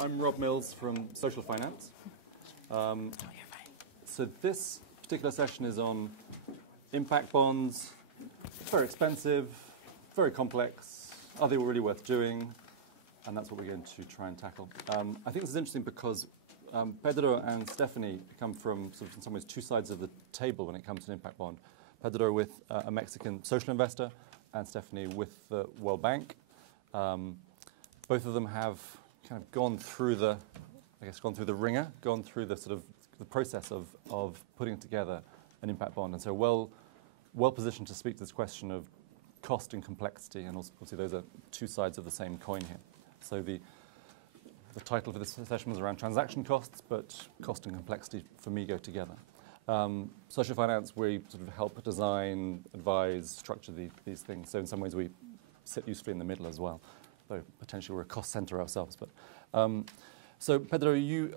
I'm Rob Mills from Social Finance. So this particular session is on impact bonds. Very expensive, very complex. Are they really worth doing? And that's what we're going to try and tackle. I think this is interesting because Pedro and Stefanie come from, sort of, in some ways, two sides of the table when it comes to an impact bond. Pedro with a Mexican social investor, and Stefanie with the World Bank. Both of them have kind of gone through the ringer, gone through the sort of the process of putting together an impact bond, and so well positioned to speak to this question of cost and complexity, and also obviously those are two sides of the same coin here. So the title for this session was around transaction costs, but cost and complexity for me go together. Social finance, we sort of help design, advise, structure these things. So in some ways we sit usefully in the middle as well, though potentially we're a cost center ourselves. But so Pedro, you're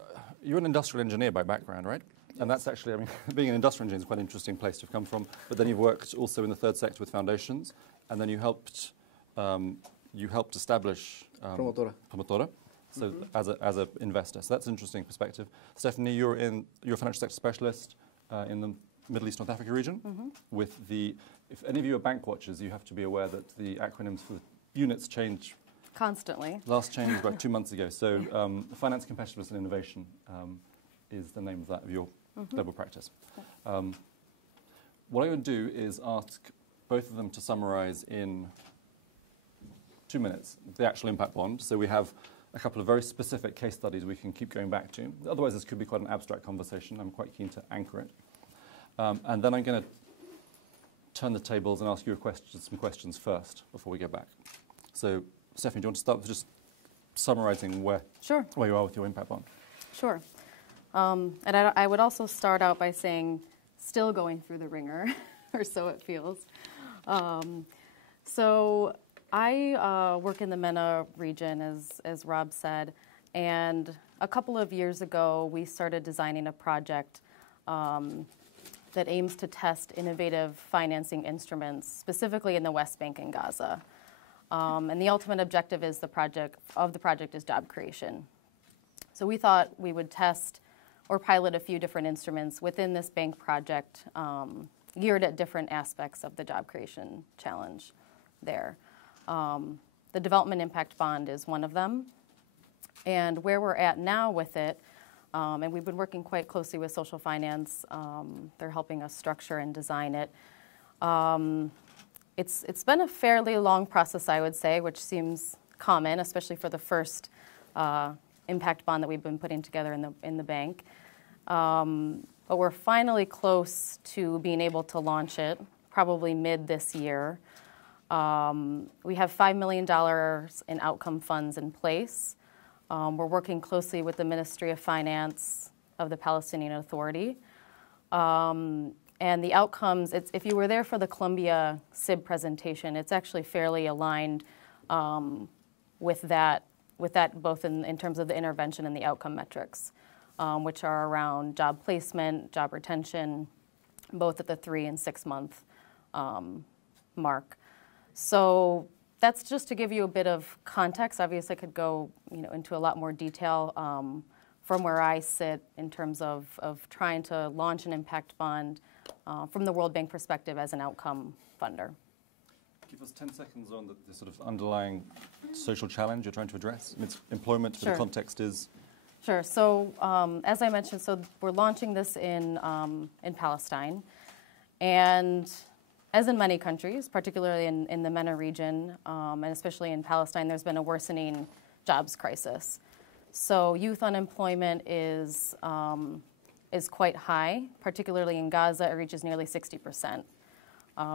an industrial engineer by background, right? Yes. And that's actually, I mean, being an industrial engineer is quite an interesting place to have come from. But then you've worked also in the third sector with foundations, and then you helped establish Promotora. So as an investor, so that's an interesting perspective. Stefanie, you're a financial sector specialist in the Middle East North Africa region. With if any of you are bank watchers, you have to be aware that the acronyms for the units change constantly. Last change was about 2 months ago. So finance competitiveness and innovation is the name of your global practice. What I'm going to do is ask both of them to summarize in 2 minutes the actual impact bond. So we have a couple of very specific case studies we can keep going back to. Otherwise, this could be quite an abstract conversation. I'm quite keen to anchor it. And then I'm going to turn the tables and ask you some questions first before we go back. So, Stefanie, do you want to start with just summarizing where you are with your impact bond? Sure. And I would also start out by saying, still going through the ringer, or so it feels. So I work in the MENA region, as Rob said, and a couple of years ago, we started designing a project that aims to test innovative financing instruments, specifically in the West Bank and Gaza. And the ultimate objective is the project is job creation. So we thought we would test or pilot a few different instruments within this bank project, geared at different aspects of the job creation challenge there. The development impact bond is one of them. And where we're at now with it, and we've been working quite closely with social finance, they're helping us structure and design it. It's been a fairly long process, I would say, which seems common, especially for the first impact bond that we've been putting together in the bank. But we're finally close to being able to launch it, probably mid this year. We have $5 million in outcome funds in place. We're working closely with the Ministry of Finance of the Palestinian Authority. And the outcomes, if you were there for the Columbia SIB presentation, it's actually fairly aligned with that both in terms of the intervention and the outcome metrics, which are around job placement, job retention, both at the 3 and 6 month mark. So that's just to give you a bit of context. Obviously, I could go into a lot more detail from where I sit in terms of trying to launch an impact bond from the World Bank perspective as an outcome funder. Give us 10 seconds on the sort of underlying social challenge you're trying to address. It's employment, the context is? Sure. So as I mentioned, we're launching this in Palestine. And as in many countries, particularly in the MENA region, and especially in Palestine, there's been a worsening jobs crisis. So youth unemployment is quite high, particularly in Gaza. It reaches nearly 60%,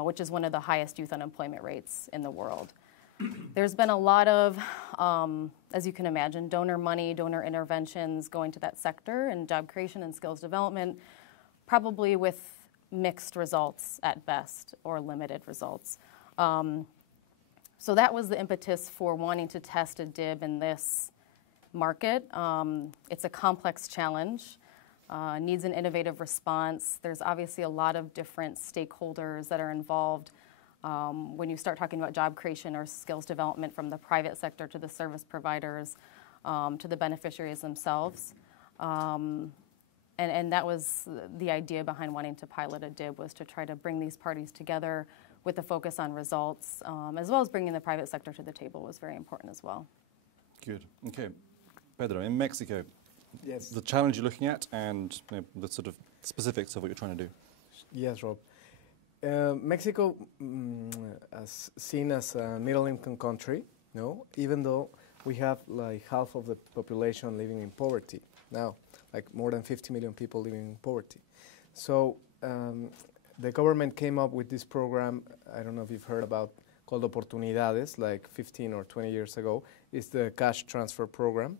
which is one of the highest youth unemployment rates in the world. There's been a lot of, as you can imagine, donor money, donor interventions going to that sector and job creation and skills development, probably with mixed results at best or limited results. So that was the impetus for wanting to test a DIB in this market. It's a complex challenge, needs an innovative response. There's obviously a lot of different stakeholders that are involved when you start talking about job creation or skills development, from the private sector to the service providers. to the beneficiaries themselves. And that was the idea behind wanting to pilot a DIB, was to try to bring these parties together with a focus on results, as well as bringing the private sector to the table was very important as well. Good. Okay. Pedro, in Mexico, Yes. the challenge you're looking at and the sort of specifics of what you're trying to do. Yes, Rob. Mexico is seen as a middle-income country, no? Even though we have like half of the population living in poverty now, like more than 50 million people living in poverty. So the government came up with this program, I don't know if you've heard about, called Oportunidades, like 15 or 20 years ago. It's the cash transfer program.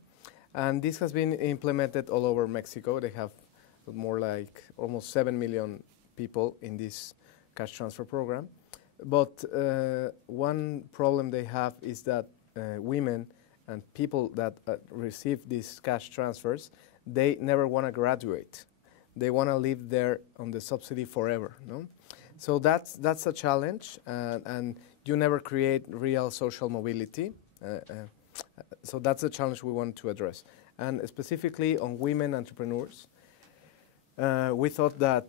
And this has been implemented all over Mexico. They have more like almost 7 million people in this cash transfer program. But one problem they have is that women and people that receive these cash transfers, they never want to graduate. They want to live there on the subsidy forever, no? So that's a challenge, and you never create real social mobility. So that's a challenge we want to address. And specifically on women entrepreneurs, we thought that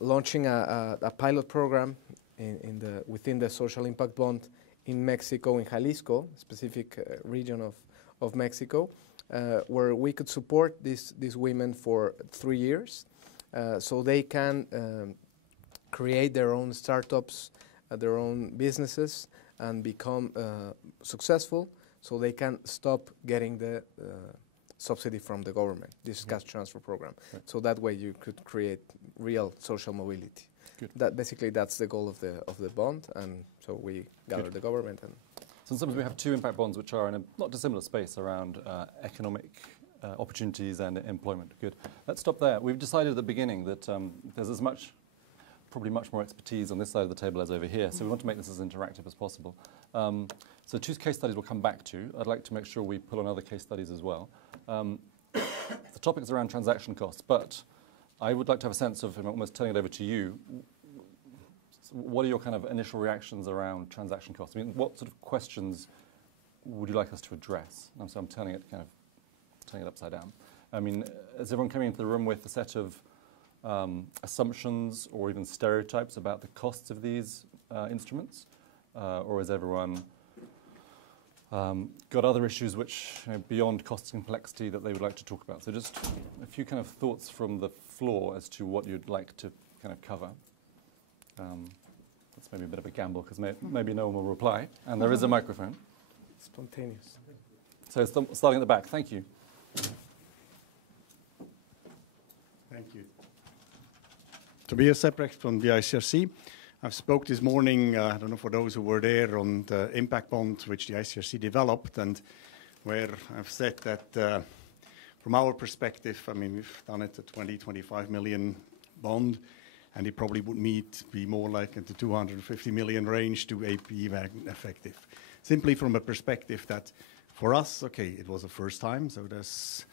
launching a pilot program within the social impact bond in Mexico, in Jalisco, specific region of Mexico, where we could support these women for 3 years, so they can create their own startups, their own businesses, and become successful, so they can stop getting the subsidy from the government, this cash transfer program. Right. So that way you could create real social mobility. Good. That's the goal of the bond, and so we gathered the government. And so in some ways we have two impact bonds which are in a not dissimilar space around economic opportunities and employment. Good. Let's stop there. We've decided at the beginning that there's probably much more expertise on this side of the table as over here, so we want to make this as interactive as possible. So 2 case studies we'll come back to. I'd like to make sure we pull on other case studies as well. The topic is around transaction costs, but I would like to have a sense of, almost turning it over to you, what are your kind of initial reactions around transaction costs? I mean, what sort of questions would you like us to address? And so I'm turning it upside down. I mean, is everyone coming into the room with a set of assumptions or even stereotypes about the costs of these instruments? Or has everyone got other issues which, beyond cost and complexity, that they would like to talk about? So just a few kind of thoughts from the floor as to what you'd like to kind of cover. That's maybe a bit of a gamble because maybe no one will reply. And there is a microphone. Spontaneous. So starting at the back. Thank you. Thank you. Tobias Sepprecht from the ICRC. I've spoke this morning, I don't know for those who were there, on the impact bond which the ICRC developed, and where I've said that from our perspective, I mean, we've done it a 25 million bond, and it probably would be more like in the 250 million range to be very effective. Simply from a perspective that for us, okay, it was the first time, so there's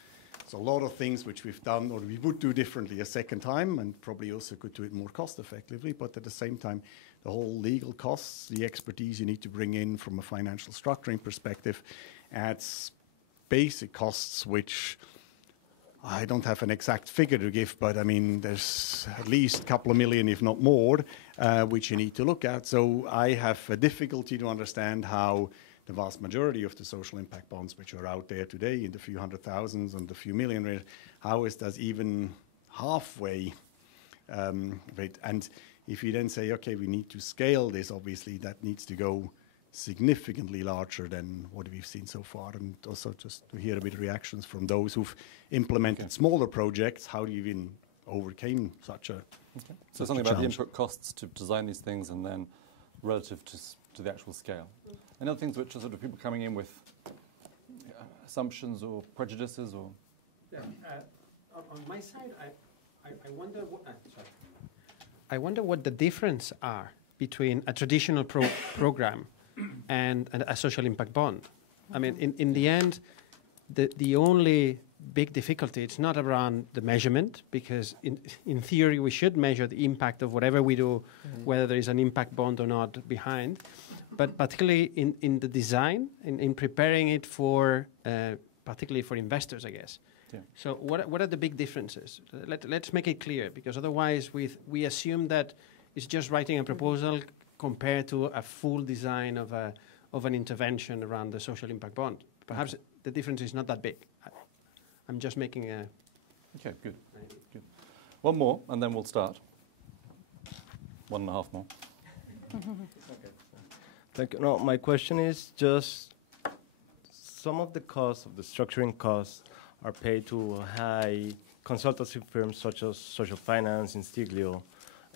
a lot of things which we've done or we would do differently a second time, and probably also could do it more cost effectively, but at the same time, the whole legal costs, the expertise you need to bring in from a financial structuring perspective adds basic costs which I don't have an exact figure to give, but I mean, there's at least a couple of million, if not more, which you need to look at. So I have a difficulty to understand how the vast majority of the social impact bonds which are out there today in the few hundred thousands and the few million, how is that even halfway? And if you then say, okay, we need to scale this, obviously that needs to go significantly larger than what we've seen so far. And also just to hear a bit of reactions from those who've implemented smaller projects, how do you even overcame such a So something about the input costs to design these things and then relative to the actual scale. And other things which are sort of people coming in with assumptions or prejudices or... Yeah, on my side, I wonder what the difference are between a traditional program and a social impact bond. I mean, in the end, the only big difficulty, it's not around the measurement, because in theory we should measure the impact of whatever we do, whether there is an impact bond or not behind. but particularly in the design, in preparing it for, particularly for investors, I guess. Yeah. So what are the big differences? Let's make it clear, because otherwise we assume that it's just writing a proposal compared to a full design of an intervention around the social impact bond. Perhaps the difference is not that big. I'm just making a... Okay, good. Good. One more, and then we'll start. 1.5 more. Okay. Thank you. No, my question is just some of the costs of the structuring costs are paid to high consultancy firms such as Social Finance, Instiglio,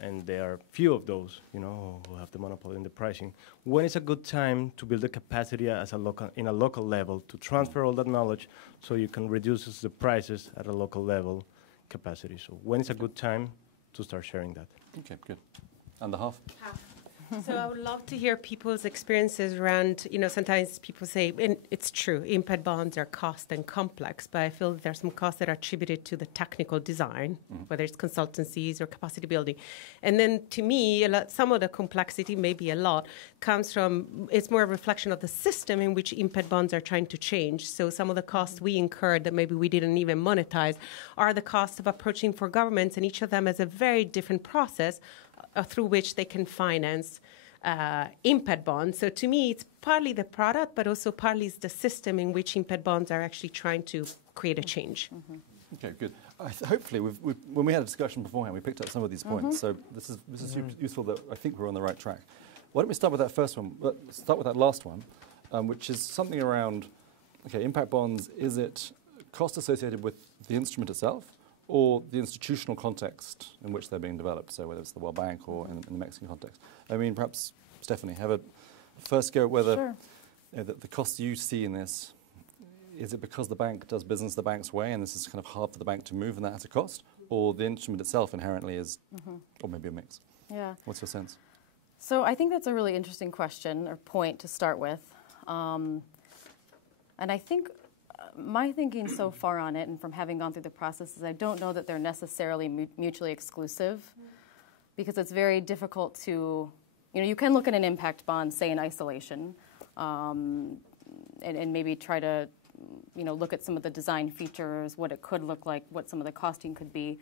and there are few of those, you know, who have the monopoly in the pricing. When is a good time to build a capacity as in a local level to transfer all that knowledge so you can reduce the prices at a local level capacity? So when is a good time to start sharing that? Okay, good. And the half? So I would love to hear people's experiences around, you know, sometimes people say, and it's true, impact bonds are cost and complex, but I feel there's some costs that are attributed to the technical design, whether it's consultancies or capacity building. And then to me, some of the complexity, maybe a lot, comes from, it's more a reflection of the system in which impact bonds are trying to change. So some of the costs we incurred that maybe we didn't even monetize are the costs of approaching for governments, and each of them has a very different process through which they can finance impact bonds. So to me, it's partly the product, but also partly it's the system in which impact bonds are actually trying to create a change. Okay, good. Hopefully, when we had a discussion beforehand, we picked up some of these points. So this is super useful that I think we're on the right track. Why don't we start with that first one? Start with that last one, which is something around, okay, impact bonds, is it cost associated with the instrument itself, or the institutional context in which they're being developed, so whether it's the World Bank or in the Mexican context? I mean, perhaps, Stefanie, have a first go at whether the costs you see in this, is it because the bank does business the bank's way and this is kind of hard for the bank to move and that has a cost, or the instrument itself inherently is, or maybe a mix? Yeah. What's your sense? So I think that's a really interesting question or point to start with. And I think my thinking so far on it, and from having gone through the process, is I don't know that they're necessarily mutually exclusive, because it's very difficult to, you know, you can look at an impact bond, say, in isolation, and maybe try to, you know, look at some of the design features, what it could look like, what some of the costing could be.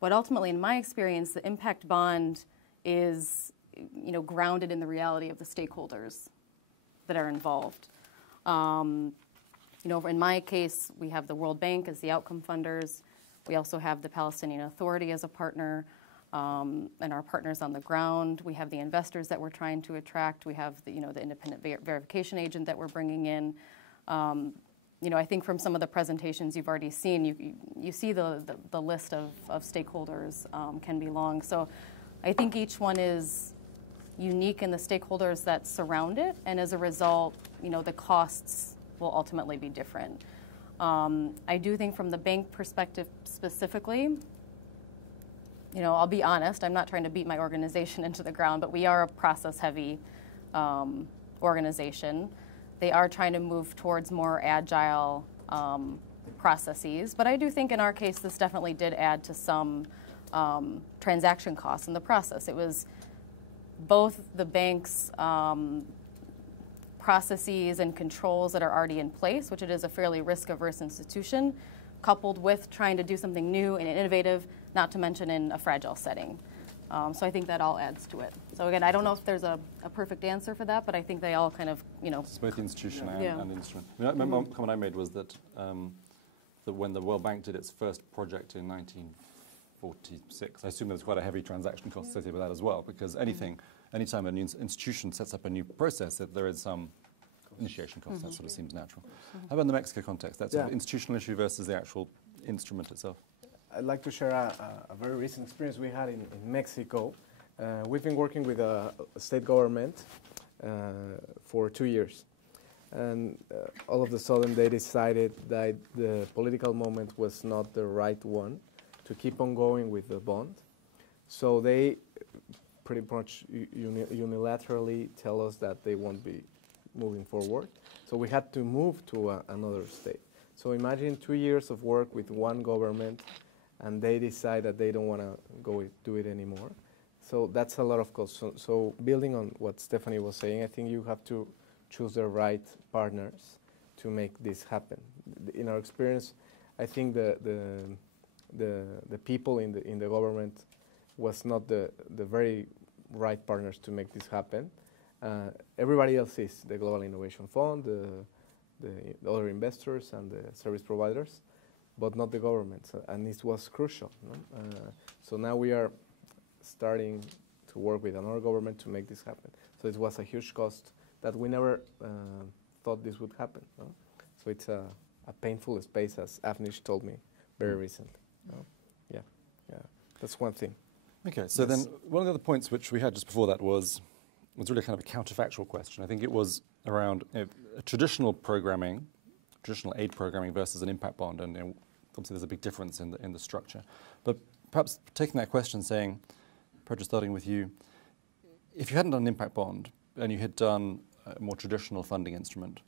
But ultimately, in my experience, the impact bond is, you know, grounded in the reality of the stakeholders that are involved. You know, in my case, we have the World Bank as the outcome funders. We also have the Palestinian Authority as a partner, and our partners on the ground. We have the investors that we're trying to attract. We have the, you know, the independent verification agent that we're bringing in. You know, I think from some of the presentations you've already seen, you see the list of stakeholders can be long. So I think each one is unique in the stakeholders that surround it, and as a result, you know, the costs will ultimately be different. I do think from the bank perspective specifically, you know, I'll be honest, I'm not trying to beat my organization into the ground, but we are a process-heavy organization. They are trying to move towards more agile processes, but I do think in our case this definitely did add to some transaction costs in the process. It was both the bank's processes and controls that are already in place, which it is a fairly risk-averse institution, coupled with trying to do something new and innovative, not to mention in a fragile setting. So I think that all adds to it. So again, I don't know if there's a perfect answer for that, but I think they all kind of, you know. It's both the institution and the instrument. I mean, one comment I made was that, that when the World Bank did its first project in 1946, I assume there was quite a heavy transaction cost associated with that as well, because anytime an institution sets up a new process, there is some initiation cost. That sort of seems natural. How about in the Mexico context? That's an institutional issue versus the actual instrument itself. I'd like to share a very recent experience we had in Mexico. We've been working with a state government for 2 years. And all of a sudden they decided that the political moment was not the right one to keep on going with the bond. So they pretty much unilaterally tell us that they won't be moving forward. So we had to move to another state. So imagine 2 years of work with one government, and they decide that they don't want to go do it anymore. So that's a lot of cost. So building on what Stefanie was saying, I think you have to choose the right partners to make this happen. In our experience, I think the people in the government was not the very right partners to make this happen. Everybody else is the Global Innovation Fund, the other investors and the service providers, but not the government. So, and this was crucial. No? So now we are starting to work with another government to make this happen. So it was a huge cost that we never thought this would happen. No? So it's a painful space, as Avnish told me very recently. No? Yeah, that's one thing. Okay, so then one of the other points which we had just before that was really kind of a counterfactual question. I think it was around traditional programming, traditional aid programming versus an impact bond, and obviously there's a big difference in the structure. But perhaps taking that question, saying, Pedro, starting with you, if you hadn't done an impact bond and you had done a more traditional funding instrument,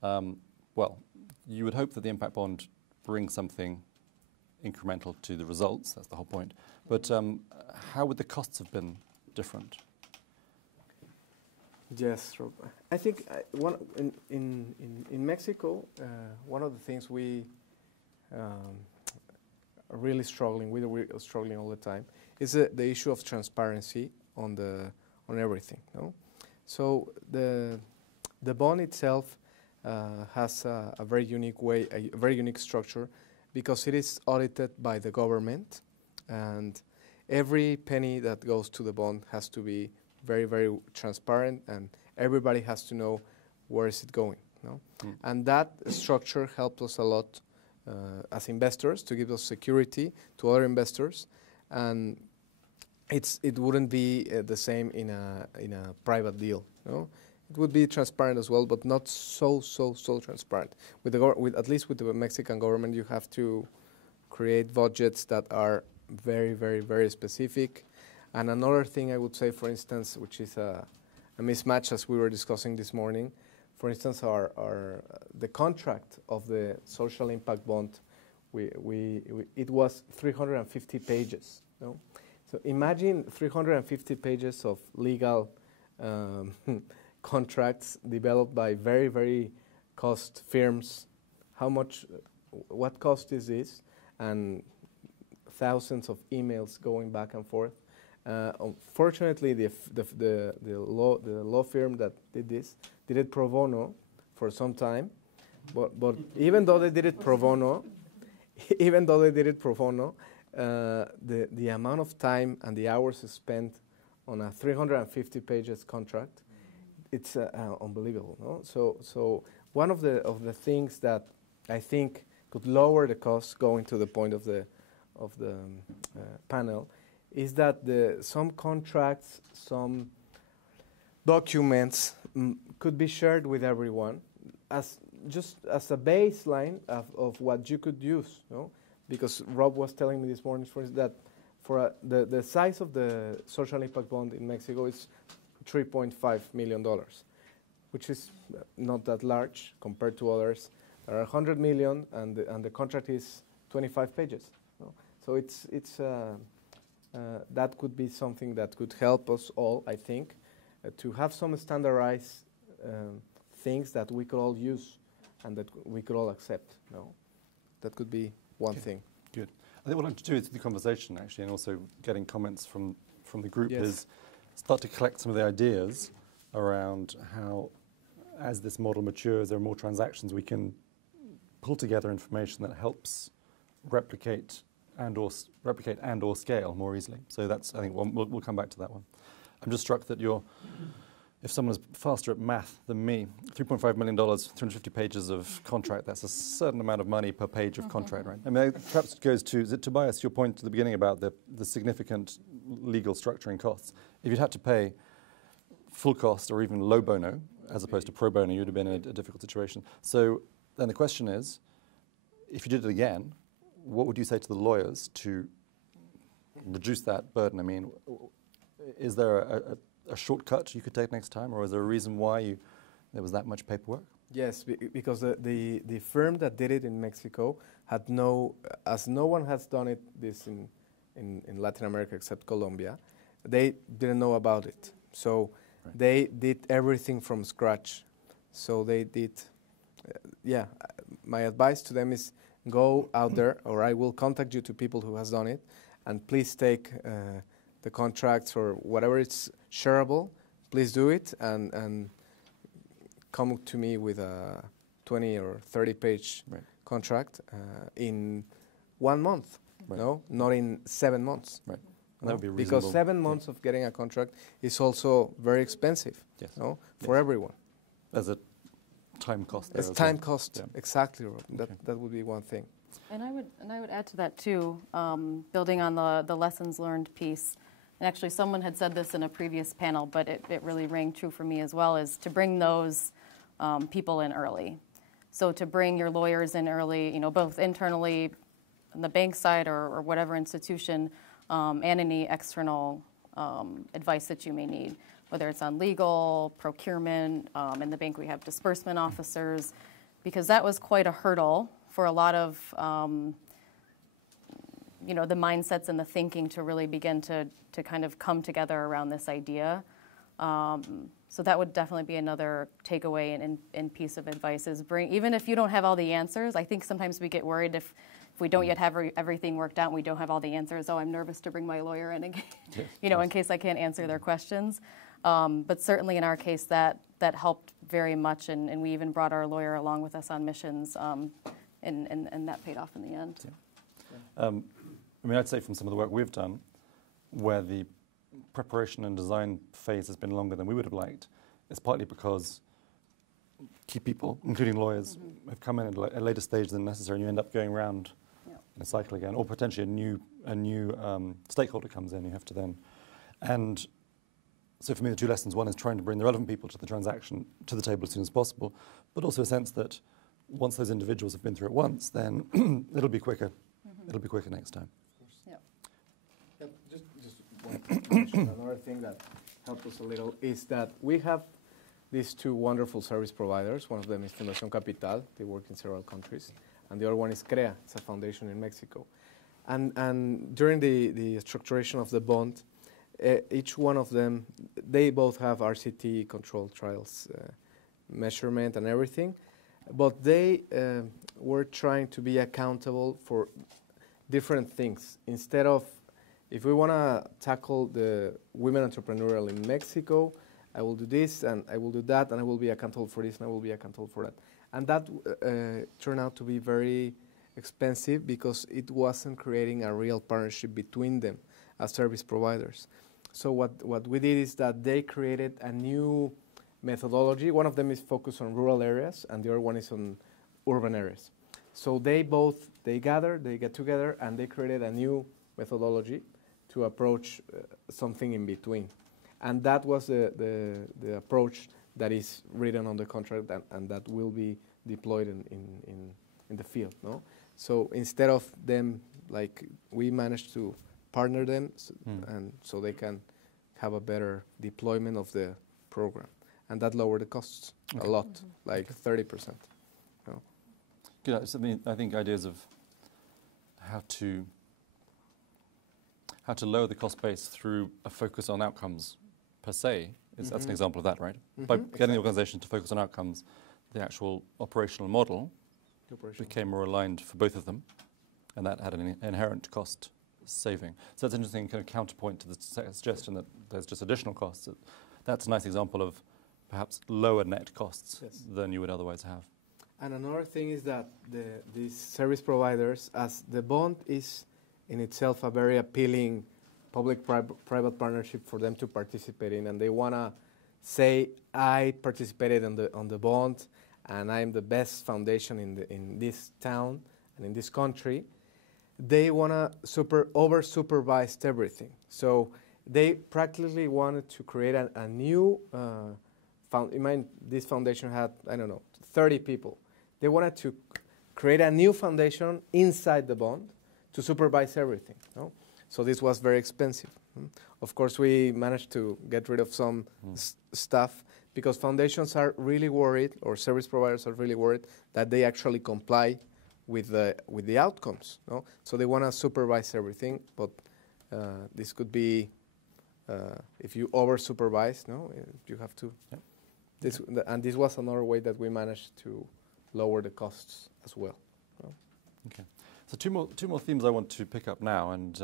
well, you would hope that the impact bond brings something incremental to the results. That's the whole point. But how would the costs have been different? Yes, Rob. I think in Mexico, one of the things we are really struggling with, we're struggling all the time, is the issue of transparency on everything. No? So the bond itself has a very unique way, a very unique structure, because it is audited by the government, and every penny that goes to the bond has to be very, very transparent, and everybody has to know where is it going. No? And that structure helped us a lot as investors, to give us security to other investors, and it wouldn't be the same in a private deal. No? It would be transparent as well, but not so transparent. With at least with the Mexican government, you have to create budgets that are very, very, very specific. And another thing I would say, for instance, which is a mismatch, as we were discussing this morning, for instance, the contract of the social impact bond, it was 350 pages. No? So imagine 350 pages of legal contracts developed by very, very cost firms. What cost is this? And thousands of emails going back and forth. Unfortunately, the law firm that did this did it pro bono for some time, but even though they did it pro bono, the amount of time and the hours spent on a 350 pages contract, it's unbelievable. No? So one of the things that I think could lower the cost, going to the point of the panel, is that some contracts, some documents could be shared with everyone as a baseline of what you could use. No? Because Rob was telling me this morning, for instance, that for the size of the social impact bond in Mexico is $3.5 million, which is not that large compared to others. There are 100 million, and the contract is 25 pages. No? So that could be something that could help us all, I think, to have some standardized things that we could all use and that we could all accept. No? That could be one thing. Good. I think what I'd like to do is the conversation, actually, and also getting comments from the group, is start to collect some of the ideas around how, as this model matures, there are more transactions, we can pull together information that helps replicate and or scale more easily. So that's, I think, we'll come back to that one. I'm just struck that if someone is faster at math than me, $3.5 million, 350 pages of contract, that's a certain amount of money per page of contract, right? I mean, perhaps it goes to Tobias, your point at the beginning about the significant legal structuring costs. If you'd had to pay full cost or even low bono, as opposed to pro bono, you'd have been in a difficult situation. So then the question is, if you did it again, what would you say to the lawyers to reduce that burden? I mean, is there a shortcut you could take next time, or is there a reason why there was that much paperwork? Yes, because the firm that did it in Mexico had no one has done this in Latin America except Colombia, they didn't know about it. So they did everything from scratch. So they did, my advice to them is go out there, or I will contact you to people who has done it, and please take the contracts or whatever it's shareable, please do it, and come to me with a 20 or 30 page contract in 1 month, no, not in 7 months. Right. No? That would be reasonable. Because 7 months of getting a contract is also very expensive, Yes. no, for everyone. There's a time cost there It's as time well. cost, Yeah. exactly. Rob. That would be one thing. And I would add to that too, building on the lessons learned piece. And actually, someone had said this in a previous panel, but it really rang true for me as well, is to bring those people in early. So to bring your lawyers in early, both internally on the bank side or whatever institution, and any external advice that you may need, whether it's on legal, procurement. In the bank, we have disbursement officers, because that was quite a hurdle for a lot of the mindsets and the thinking to really begin to kind of come together around this idea. So that would definitely be another takeaway and piece of advice is even if you don't have all the answers. I think sometimes we get worried if we don't yet have everything worked out and we don't have all the answers. Oh, I'm nervous to bring my lawyer in, in case I can't answer their questions. But certainly in our case, that helped very much, and we even brought our lawyer along with us on missions, and that paid off in the end. Yeah. I'd say from some of the work we've done, where the preparation and design phase has been longer than we would have liked, it's partly because key people, including lawyers, have come in at a later stage than necessary, and you end up going around in a cycle again, or potentially a new stakeholder comes in. You have to then, and so for me, the two lessons: one is trying to bring the relevant people to the transaction to the table as soon as possible, but also a sense that once those individuals have been through it once, then it'll be quicker. It'll be quicker next time. Just one question. Another thing that helped us a little is that we have these two wonderful service providers. One of them is Fundación Capital. They work in several countries. And the other one is CREA. It's a foundation in Mexico. And during the structuration of the bond, each one of them, they both have RCT controlled trials measurement and everything. But they were trying to be accountable for different things. Instead of, if we want to tackle the women entrepreneurial in Mexico, I will do this and I will do that, and I will be accountable for this and I will be accountable for that. And that turned out to be very expensive because it wasn't creating a real partnership between them as service providers. So what we did is that they created a new methodology. One of them is focused on rural areas and the other one is on urban areas. So they get together and they created a new methodology to approach something in between. And that was the approach that is written on the contract and that will be deployed in the field. No? So instead of them, like, we managed to partner them and so they can have a better deployment of the program. And that lowered the costs a lot, like 30%. No? Good. So I think ideas of how to lower the cost base through a focus on outcomes per se, that's an example of that, right? By getting the organization to focus on outcomes, the actual operational model became more aligned for both of them, and that had an inherent cost saving. So that's an interesting kind of counterpoint to the suggestion that there's just additional costs. That's a nice example of perhaps lower net costs than you would otherwise have. And another thing is that these service providers, as the bond is in itself a very appealing public-private partnership for them to participate in, and they want to say, I participated on the bond, and I'm the best foundation in this town and in this country, they want to over-supervise everything. So they practically wanted to create a new, this foundation had, 30 people. They wanted to create a new foundation inside the bond to supervise everything. No? So this was very expensive. Of course, we managed to get rid of some stuff because foundations are really worried, or service providers are really worried, that they actually comply with the outcomes. No? So they want to supervise everything, but this could be if you over supervise, no, you have to. Yep. And this was another way that we managed to lower the costs as well. No? Okay. So two more themes I want to pick up now, and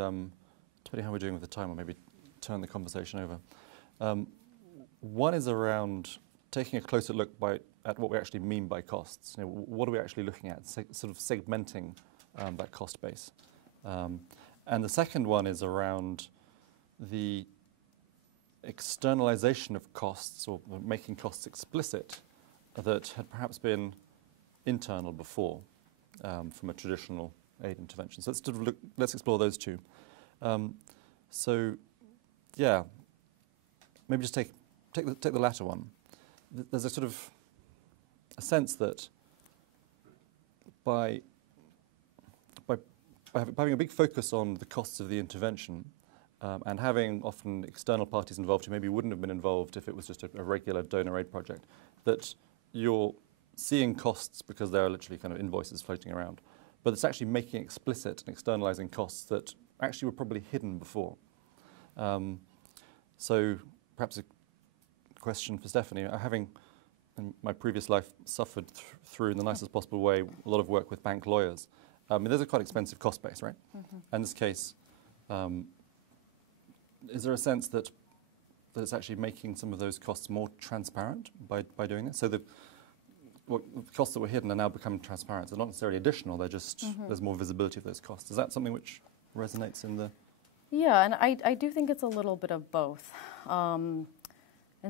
depending how we're doing with the time, I'll maybe turn the conversation over. One is around taking a closer look at what we actually mean by costs. You know, what are we actually looking at? Sort of segmenting that cost base. And the second one is around the externalization of costs, or making costs explicit, that had perhaps been internal before from a traditional aid intervention. So let's explore those two. So, yeah, maybe just take the latter one. There's a sort of a sense that by having a big focus on the costs of the intervention, and having often external parties involved who maybe wouldn't have been involved if it was just a regular donor aid project, that you're seeing costs because there are literally kind of invoices floating around. But it's actually making explicit and externalizing costs that actually were probably hidden before. So perhaps a question for Stefanie. Having, in my previous life, suffered through, in the nicest possible way, a lot of work with bank lawyers. There's a quite expensive cost base, right? Mm-hmm. In this case, is there a sense that it's actually making some of those costs more transparent by doing this? So the costs that were hidden are now becoming transparent. They're not necessarily additional, they're just, there's more visibility of those costs. Is that something which resonates in the... Yeah, and I do think it's a little bit of both. And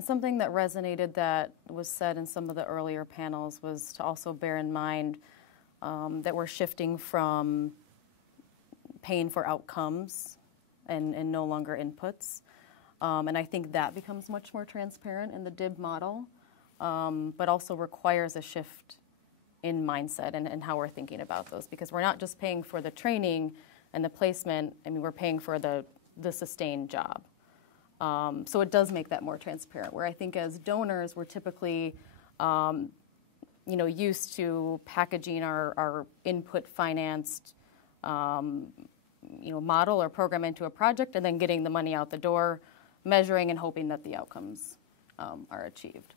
something that resonated that was said in some of the earlier panels was to also bear in mind that we're shifting from paying for outcomes and no longer inputs. And I think that becomes much more transparent in the DIB model, but also requires a shift in mindset and how we're thinking about those, because we're not just paying for the training and the placement. I mean, we're paying for the sustained job. So it does make that more transparent, where I think as donors, we're typically used to packaging our input financed model or program into a project and then getting the money out the door, measuring and hoping that the outcomes are achieved.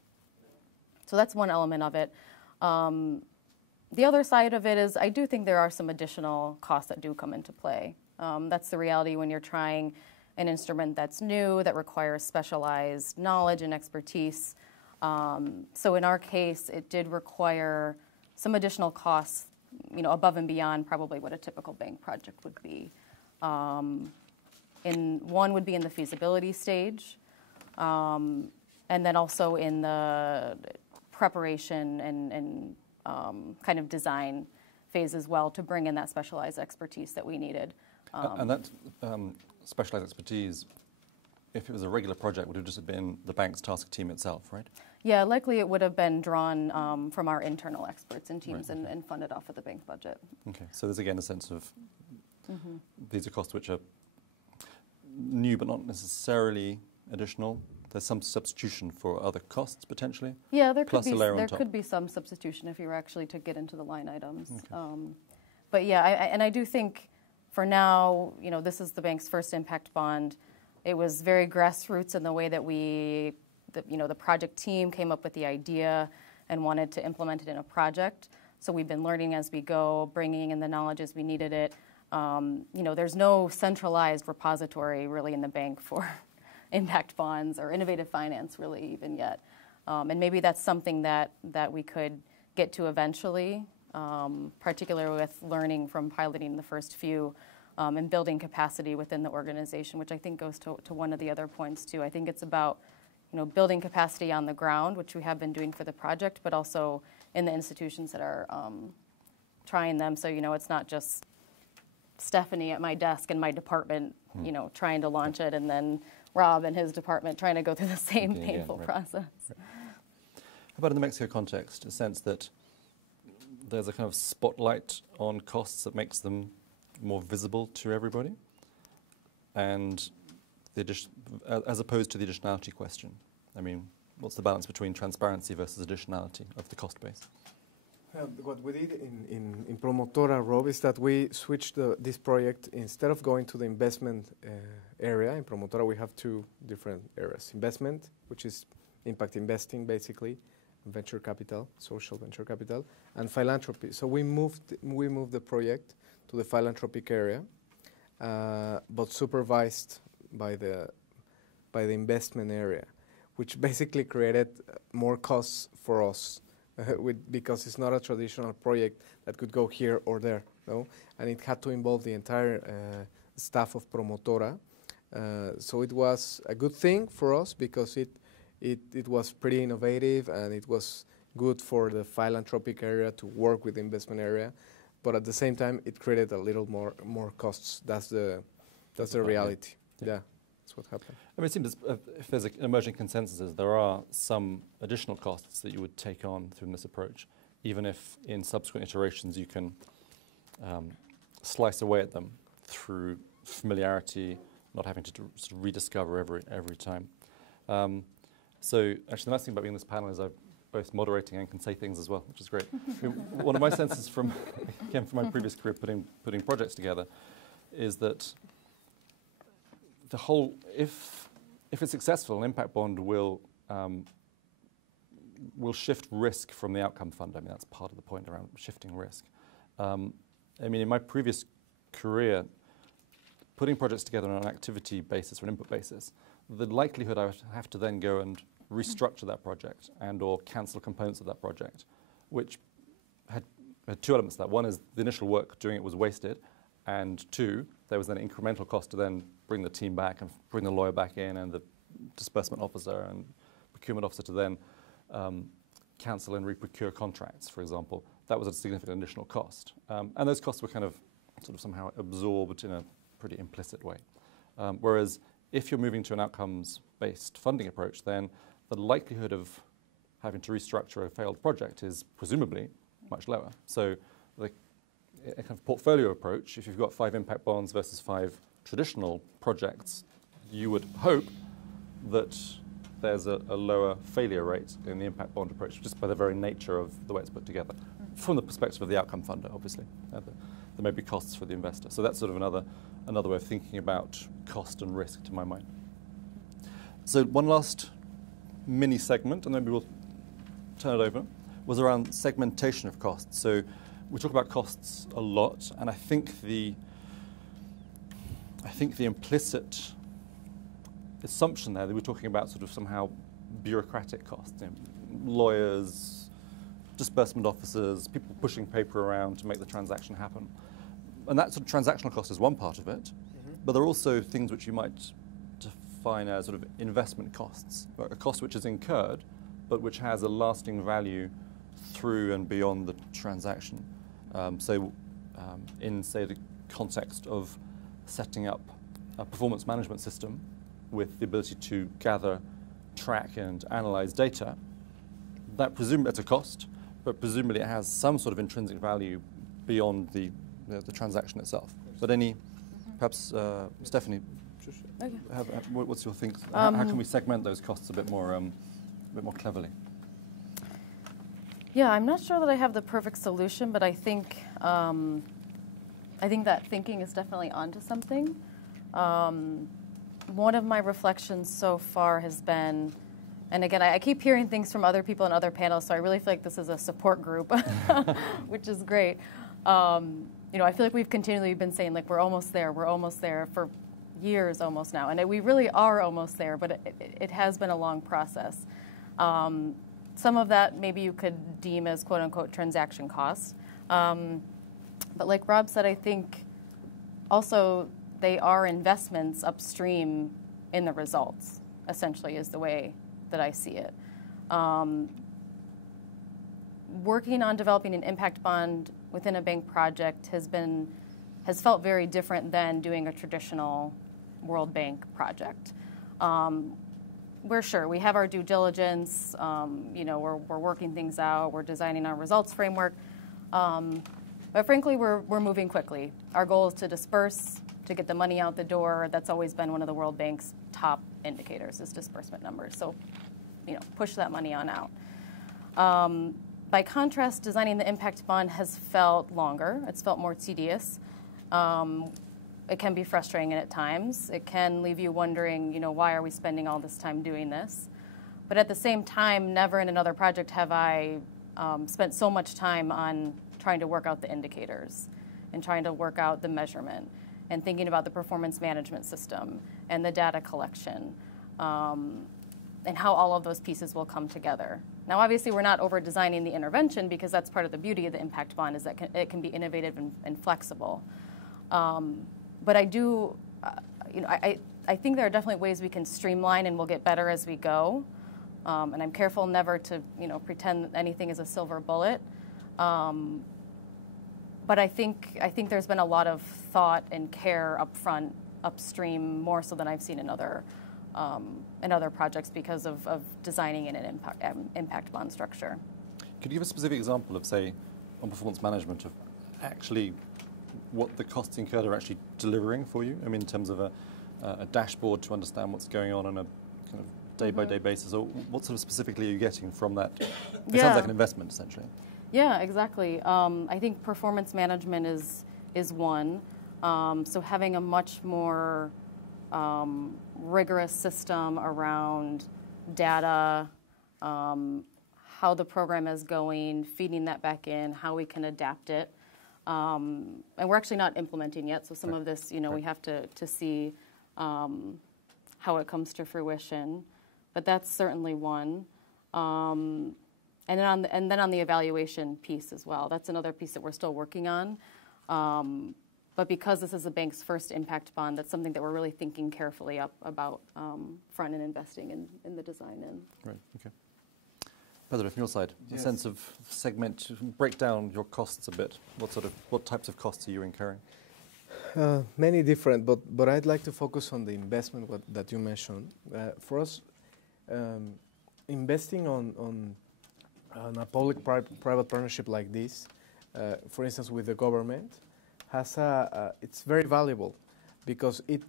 So that's one element of it. The other side of it is I do think there are some additional costs that do come into play. That's the reality when you're trying an instrument that's new, that requires specialized knowledge and expertise. So in our case, it did require some additional costs, above and beyond probably what a typical bank project would be. One would be in the feasibility stage, and then also in the preparation and kind of design phase as well, to bring in that specialized expertise that we needed. And that specialized expertise, if it was a regular project, would have just been the bank's task team itself, right? Yeah, likely it would have been drawn from our internal experts and teams, right, and funded off of the bank budget. Okay, so there's again a sense of these are costs which are new but not necessarily additional. There's some substitution for other costs potentially. Yeah, there could be some substitution if you were actually to get into the line items. Okay. But yeah, I do think for now, this is the bank's first impact bond. It was very grassroots in the way that the project team came up with the idea and wanted to implement it in a project. So we've been learning as we go, bringing in the knowledge as we needed it. There's no centralized repository really in the bank for impact bonds or innovative finance really even yet. And maybe that's something that we could get to eventually, particularly with learning from piloting the first few and building capacity within the organization, which I think goes to one of the other points too. I think it's about building capacity on the ground, which we have been doing for the project, but also in the institutions that are trying them. So, it's not just Stefanie at my desk in my department, trying to launch it, and then Rob and his department trying to go through the same painful process. Right. How about in the Mexico context, a sense that there's a kind of spotlight on costs that makes them more visible to everybody, and as opposed to the additionality question? I mean, what's the balance between transparency versus additionality of the cost base? What we did in Promotora, Rob, is that we switched this project. Instead of going to the investment area, in Promotora we have two different areas. Investment, which is impact investing basically, venture capital, social venture capital, and philanthropy. So we moved the project to the philanthropic area, but supervised by the investment area, which basically created more costs for us. Because it's not a traditional project that could go here or there, no? And it had to involve the entire staff of Promotora. So it was a good thing for us because it was pretty innovative and it was good for the philanthropic area to work with the investment area. But at the same time, it created a little more costs. That's the reality. Yeah. That's what happened. I mean, it seems if there's an emerging consensus, there are some additional costs that you would take on through this approach, even if in subsequent iterations you can slice away at them through familiarity, not having to sort of rediscover every time. So actually the nice thing about being in this panel is I'm both moderating and can say things as well, which is great. I mean, one of my senses from my previous career putting projects together is that the whole, if it's successful, an impact bond will shift risk from the outcome fund. I mean, that's part of the point around shifting risk. I mean, in my previous career, putting projects together on an activity basis or an input basis, the likelihood I would have to then go and restructure that project and or cancel components of that project, which had two elements to that. One is the initial work doing it was wasted, and two, there was then incremental cost to then bring the team back and bring the lawyer back in and the disbursement officer and procurement officer to then cancel and re-procure contracts, for example. That was a significant additional cost. And those costs were kind of sort of somehow absorbed in a pretty implicit way. Whereas if you're moving to an outcomes-based funding approach, then the likelihood of having to restructure a failed project is presumably much lower. So a kind of portfolio approach, if you've got 5 impact bonds versus 5 traditional projects, you would hope that there's a lower failure rate in the impact bond approach, just by the very nature of the way it's put together. From the perspective of the outcome funder, obviously. There may be costs for the investor. So that's sort of another way of thinking about cost and risk to my mind. So one last mini segment, and then we will turn it over, was around segmentation of costs. So we talk about costs a lot, and I think the implicit assumption there that we're talking about sort of somehow bureaucratic costs, you know, lawyers, disbursement officers, people pushing paper around to make the transaction happen. And that sort of transactional cost is one part of it, but there are also things which you might define as sort of investment costs, a cost which is incurred, but which has a lasting value through and beyond the transaction. In, say, the context of setting up a performance management system with the ability to gather, track, and analyze data, that presumably it's a cost, but presumably it has some sort of intrinsic value beyond the transaction itself. But perhaps Stefanie, Okay. What's your think? How can we segment those costs a bit more cleverly? Yeah, I'm not sure that I have the perfect solution, but I think that thinking is definitely onto something. One of my reflections so far has been, and again, I keep hearing things from other people in other panels, so I really feel like this is a support group, which is great. I feel like we've continually been saying, like, we're almost there for years almost now, and we really are almost there, but it has been a long process. Some of that maybe you could deem as quote-unquote transaction costs. But like Rob said, I think also they are investments upstream in the results, essentially, is the way that I see it. Working on developing an impact bond within a bank project has felt very different than doing a traditional World Bank project. We're sure we have our due diligence, we're working things out, we're designing our results framework, but frankly, we're moving quickly. Our goal is to disperse, to get the money out the door. That's always been one of the World Bank's top indicators, is disbursement numbers. So, push that money on out. By contrast, designing the impact bond has felt longer. It's felt more tedious. It can be frustrating at times. It can leave you wondering, why are we spending all this time doing this? But at the same time, never in another project have I spent so much time on trying to work out the indicators and trying to work out the measurement and thinking about the performance management system and the data collection and how all of those pieces will come together. Now, obviously, we're not over-designing the intervention because that's part of the beauty of the impact bond is that it can be innovative and flexible. But I do, I think there are definitely ways we can streamline and we'll get better as we go. And I'm careful never to, pretend that anything is a silver bullet. But I think there's been a lot of thought and care upfront, upstream, more so than I've seen in other projects because of designing in an impact bond structure. Could you give a specific example of, say, on performance management of actually what the costs incurred are actually delivering for you? I mean, in terms of a dashboard to understand what's going on a kind of day-by-day basis, or what sort of specifically are you getting from that? It sounds like an investment, essentially. Yeah, exactly. I think performance management is one. So having a much more rigorous system around data, how the program is going, feeding that back in, how we can adapt it. And we're actually not implementing yet, so some of this, we have to see how it comes to fruition. But that's certainly one. And then on the evaluation piece as well. That's another piece that we're still working on. But because this is the bank's first impact bond, that's something that we're really thinking carefully about front-end investing in the design end. Right, okay. Pedro, from your side, a sense of segment, break down your costs a bit. What types of costs are you incurring? Many different, but I'd like to focus on the investment that you mentioned. For us, investing on a public-private partnership like this, for instance, with the government, it's very valuable because it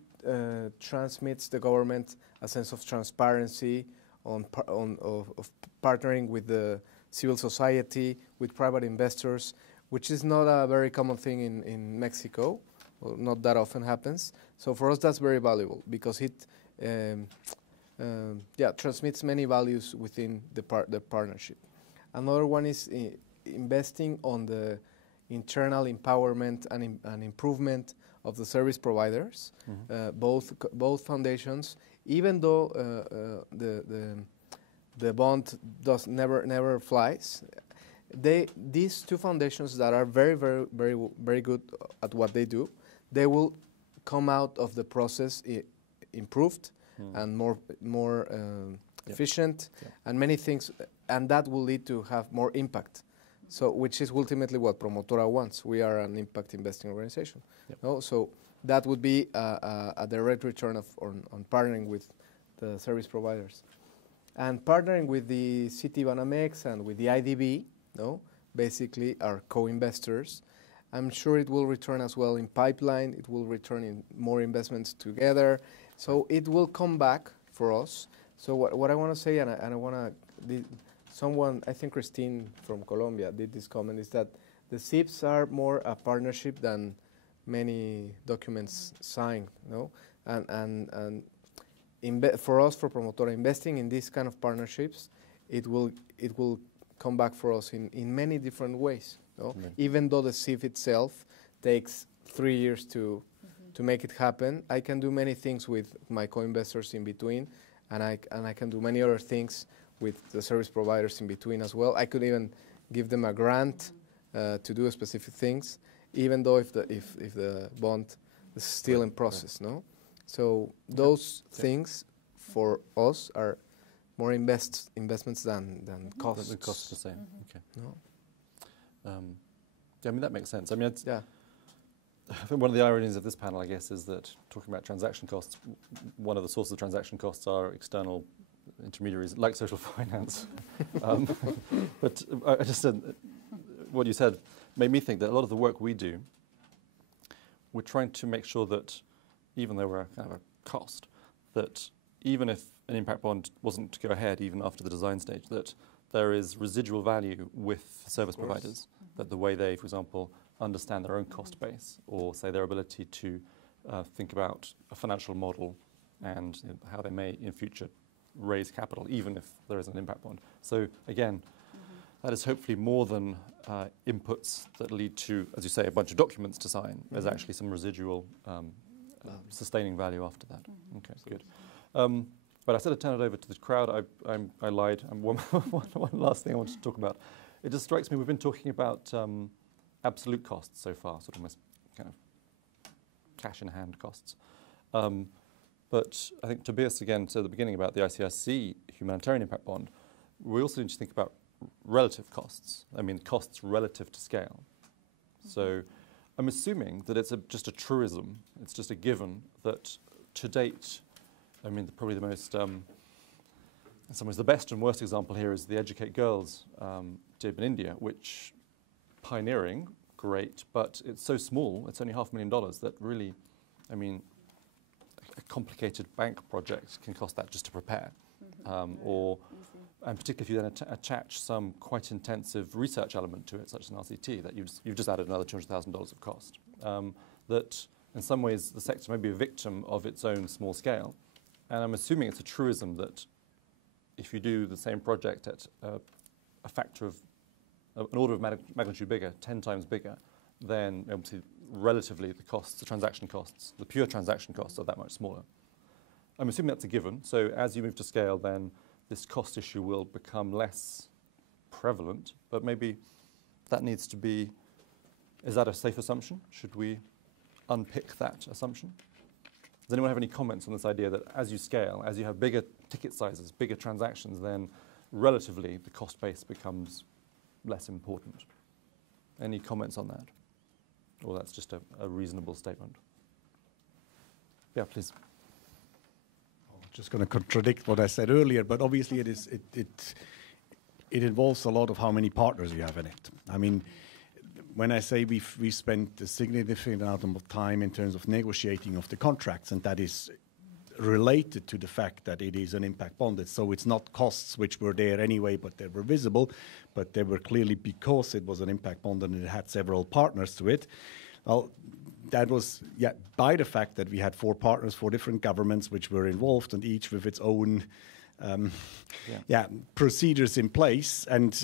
transmits the government a sense of transparency of partnering with the civil society, with private investors, which is not a very common thing in Mexico. Well, not that often happens. So for us, that's very valuable because it transmits many values within the partnership. Another one is investing on the internal empowerment and improvement of the service providers. Both foundations, even though the bond never flies, these two foundations that are very, very, very, very good at what they do, they will come out of the process improved and more efficient and many things, and that will lead to have more impact. So, which is ultimately what Promotora wants. We are an impact investing organization. Yep. No? So that would be a direct return on partnering with the service providers. And partnering with the City Banamex and with the IDB, basically are co-investors. I'm sure it will return as well in pipeline. It will return in more investments together. So it will come back for us. So what I want to say, and I want to, someone, I think Christine from Colombia did this comment, is that the SIBs are more a partnership than many documents signed, And for us, for Promotora, investing in these kind of partnerships, it will come back for us in many different ways. Even though the SIB itself takes 3 years to make it happen, I can do many things with my co-investors in between, and I can do many other things with the service providers in between as well. I could even give them a grant to do specific things, even though if the bond is still in process. So those things for us are more investments than costs. The costs the same. Okay. I mean that makes sense. I mean, I think one of the ironies of this panel, I guess, is that talking about transaction costs, one of the sources of transaction costs are external intermediaries like social finance. But I just said, what you said made me think that a lot of the work we do, we're trying to make sure that even though we're kind of a cost, that even if an impact bond wasn't to go ahead even after the design stage, that there is residual value with service providers, that the way they, for example, understand their own cost base, or say their ability to think about a financial model and how they may in future raise capital, even if there is an impact bond. So again, that is hopefully more than inputs that lead to, as you say, a bunch of documents to sign. There's actually some residual sustaining value after that. Okay, good. But I said I'd turn it over to the crowd. I lied. One last thing I wanted to talk about. It just strikes me we've been talking about absolute costs so far, sort of almost kind of cash in hand costs. But I think Tobias again said at the beginning about the ICRC humanitarian impact bond. We also need to think about relative costs. I mean, costs relative to scale. So I'm assuming that it's just a truism. It's just a given that to date, I mean, probably the most, in some ways, the best and worst example here is the Educate Girls DIB in India, which pioneering, great, but it's so small, it's only $500,000 that really, I mean, a complicated bank project can cost that just to prepare. And particularly if you then attach some quite intensive research element to it, such as an RCT, that you've just added another $200,000 of cost. That in some ways the sector may be a victim of its own small scale. And I'm assuming it's a truism that if you do the same project at a factor of an order of magnitude bigger, 10 times bigger, then obviously relatively the costs, the transaction costs, the pure transaction costs are that much smaller. I'm assuming that's a given. So as you move to scale, then this cost issue will become less prevalent, but maybe that needs to be, is that a safe assumption? Should we unpick that assumption? Does anyone have any comments on this idea that as you scale, as you have bigger ticket sizes, bigger transactions, then relatively the cost base becomes less important? Any comments on that? Or that's just a reasonable statement? Yeah, please. Just going to contradict what I said earlier, but obviously it involves a lot of how many partners you have in it. I mean, when I say we spent a significant amount of time in terms of negotiating of the contracts, and that is related to the fact that it is an impact bonded. So it's not costs which were there anyway, but they were visible, but they were clearly because it was an impact bonded and it had several partners to it. Well, that was, by the fact that we had 4 partners, 4 different governments which were involved, and each with its own procedures in place. And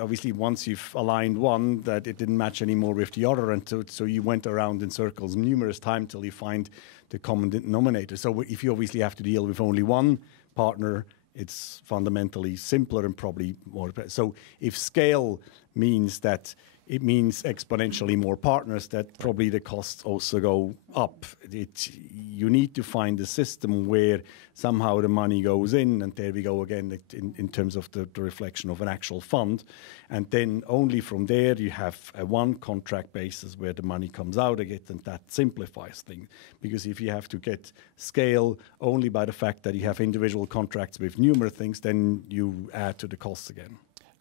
obviously, once you've aligned one, that it didn't match anymore with the other, and so you went around in circles numerous times till you find the common denominator. So if you obviously have to deal with only one partner, it's fundamentally simpler and probably more. So if scale means that it means exponentially more partners, that probably the costs also go up. You need to find a system where somehow the money goes in, and there we go again in terms of the reflection of an actual fund. And then only from there you have a one contract basis where the money comes out again, and that simplifies things. Because if you have to get scale only by the fact that you have individual contracts with numerous things, then you add to the costs again.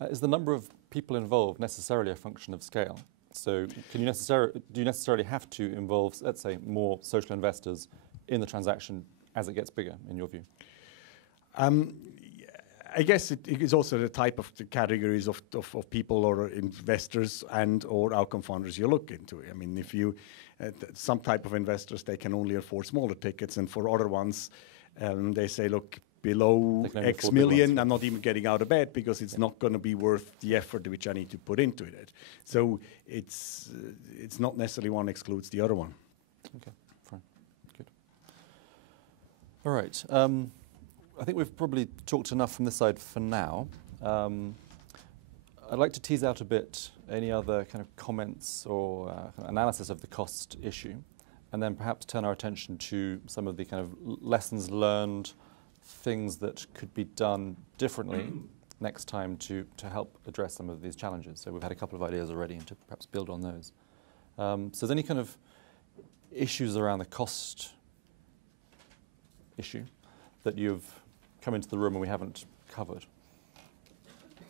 Is the number of people involved necessarily a function of scale? So do you necessarily have to involve, let's say, more social investors in the transaction as it gets bigger, in your view? I guess it is also the type of the categories of people or investors and or outcome funders you look into. I mean, if you, some type of investors, they can only afford smaller tickets, and for other ones, they say, look, below X million, I'm not even getting out of bed because it's not going to be worth the effort which I need to put into it. So it's not necessarily one excludes the other one. Okay, fine, good. All right, I think we've probably talked enough from this side for now. I'd like to tease out a bit any other kind of comments or analysis of the cost issue, and then perhaps turn our attention to some of the kind of lessons learned, things that could be done differently next time to help address some of these challenges. So we've had a couple of ideas already, and to perhaps build on those. So is there any kind of issues around the cost issue that you've come into the room and we haven't covered?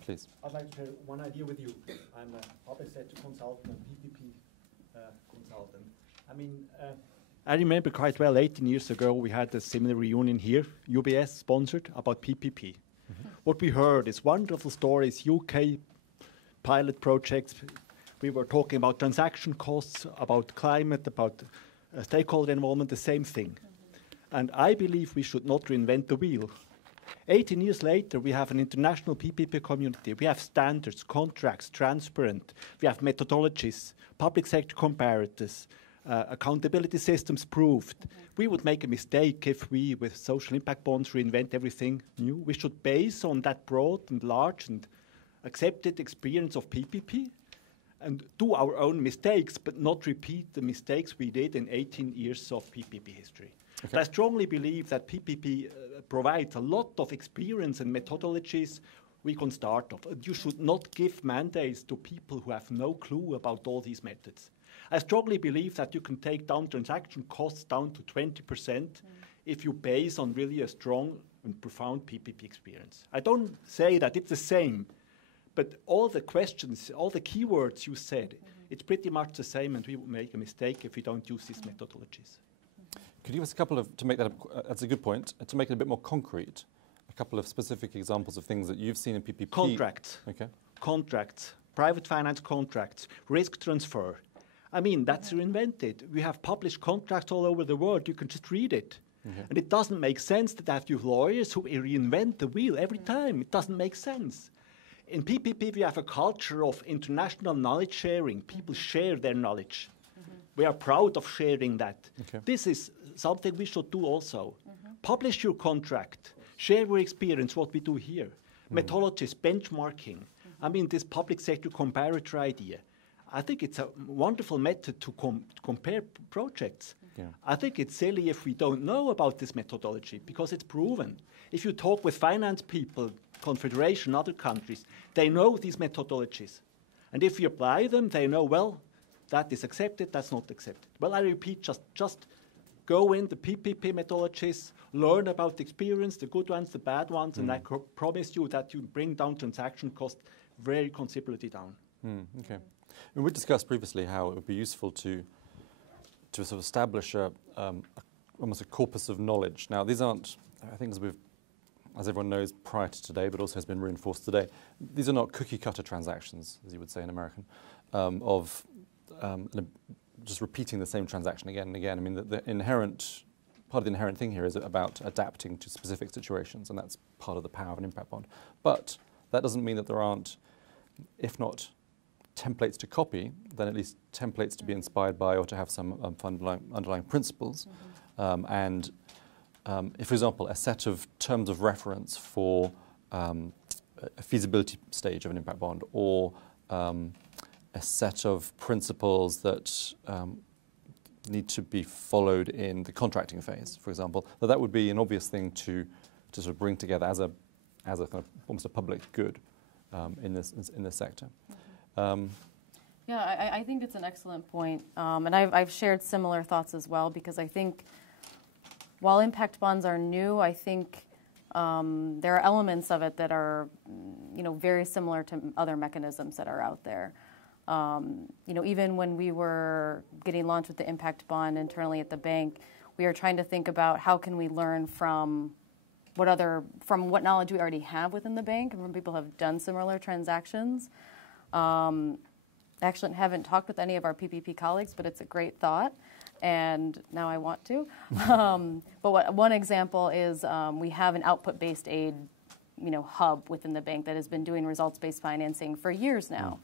Please. I'd like to share one idea with you. I'm a public sector consultant and PPP consultant. I mean, I remember quite well 18 years ago we had a similar reunion here, UBS sponsored, about PPP. What we heard is wonderful stories, UK pilot projects. We were talking about transaction costs, about climate, about stakeholder involvement, the same thing. And I believe we should not reinvent the wheel. 18 years later, we have an international PPP community. We have standards, contracts, transparent. We have methodologies, public sector comparators, accountability systems proved. We would make a mistake if we, with social impact bonds, reinvent everything new. We should base on that broad and large and accepted experience of PPP and do our own mistakes, but not repeat the mistakes we did in 18 years of PPP history. Okay. I strongly believe that PPP provides a lot of experience and methodologies we can start off. You should not give mandates to people who have no clue about all these methods. I strongly believe that you can take down transaction costs down to 20% if you base on really a strong and profound PPP experience. I don't say that it's the same, but all the questions, all the keywords you said, it's pretty much the same, and we will make a mistake if we don't use these methodologies. Could you give us a couple of, to make that, that's a good point, to make it a bit more concrete, a couple of specific examples of things that you've seen in PPP? Contracts. Okay. Contracts, private finance contracts, risk transfer. I mean, that's reinvented. We have published contracts all over the world. You can just read it. And it doesn't make sense that I have to have lawyers who reinvent the wheel every time. It doesn't make sense. In PPP, we have a culture of international knowledge sharing. People share their knowledge. We are proud of sharing that. Okay. This is something we should do also. Publish your contract. Share your experience, what we do here. Methodologies, benchmarking. I mean, this public sector comparator idea. I think it's a wonderful method to compare projects. Yeah. I think it's silly if we don't know about this methodology because it's proven. If you talk with finance people, Confederation, other countries, they know these methodologies. And if you apply them, they know, well, that is accepted, that's not accepted. Well, I repeat, just go in the PPP methodologies, learn about the experience, the good ones, the bad ones, and I promise you that you bring down transaction cost very considerably down. Okay. And we discussed previously how it would be useful to sort of establish almost a corpus of knowledge. Now, these aren't, I think as everyone knows prior to today, but also has been reinforced today, these are not cookie-cutter transactions, as you would say in American, just repeating the same transaction again and again. I mean, part of the inherent thing here is about adapting to specific situations, and that's part of the power of an impact bond. But that doesn't mean that there aren't, if not templates to copy, then at least templates to be inspired by or to have some underlying principles. If, for example, a set of terms of reference for a feasibility stage of an impact bond, or a set of principles that need to be followed in the contracting phase, for example, that would be an obvious thing to sort of bring together as a kind of almost a public good in this sector. Yeah, I think it's an excellent point, and I've shared similar thoughts as well, because I think while impact bonds are new, I think there are elements of it that are, very similar to other mechanisms that are out there. Even when we were getting launched with the impact bond internally at the bank, we are trying to think about how can we learn from what knowledge we already have within the bank and from people who have done similar transactions. Actually, haven't talked with any of our PPP colleagues, but it's a great thought, and now I want to. But one example is we have an output-based aid, hub within the bank that has been doing results-based financing for years now.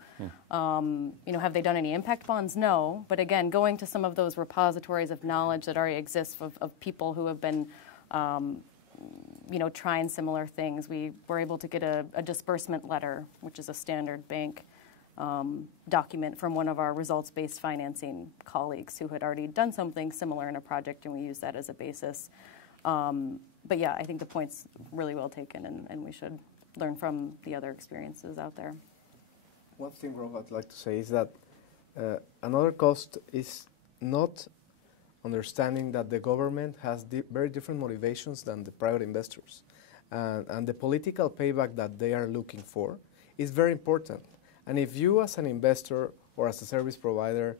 Have they done any impact bonds? No. But again, going to some of those repositories of knowledge that already exist of people who have been, trying similar things. We were able to get a disbursement letter, which is a standard bank document from one of our results-based financing colleagues who had already done something similar in a project, and we use that as a basis. But yeah, I think the point's really well taken, and we should learn from the other experiences out there. One thing, Rob, I'd like to say is that another cost is not understanding that the government has very different motivations than the private investors. And the political payback that they are looking for is very important. And if you as an investor or as a service provider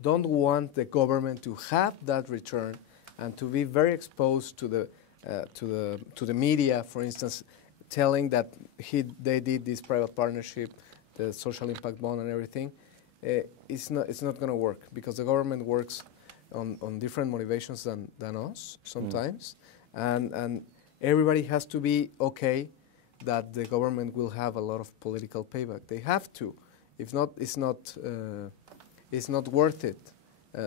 don't want the government to have that return and to be very exposed to the media, for instance, telling that they did this private partnership, the social impact bond and everything, it's not going to work, because the government works on different motivations than us sometimes, and everybody has to be okay that the government will have a lot of political payback. They have to. If not, it's not worth it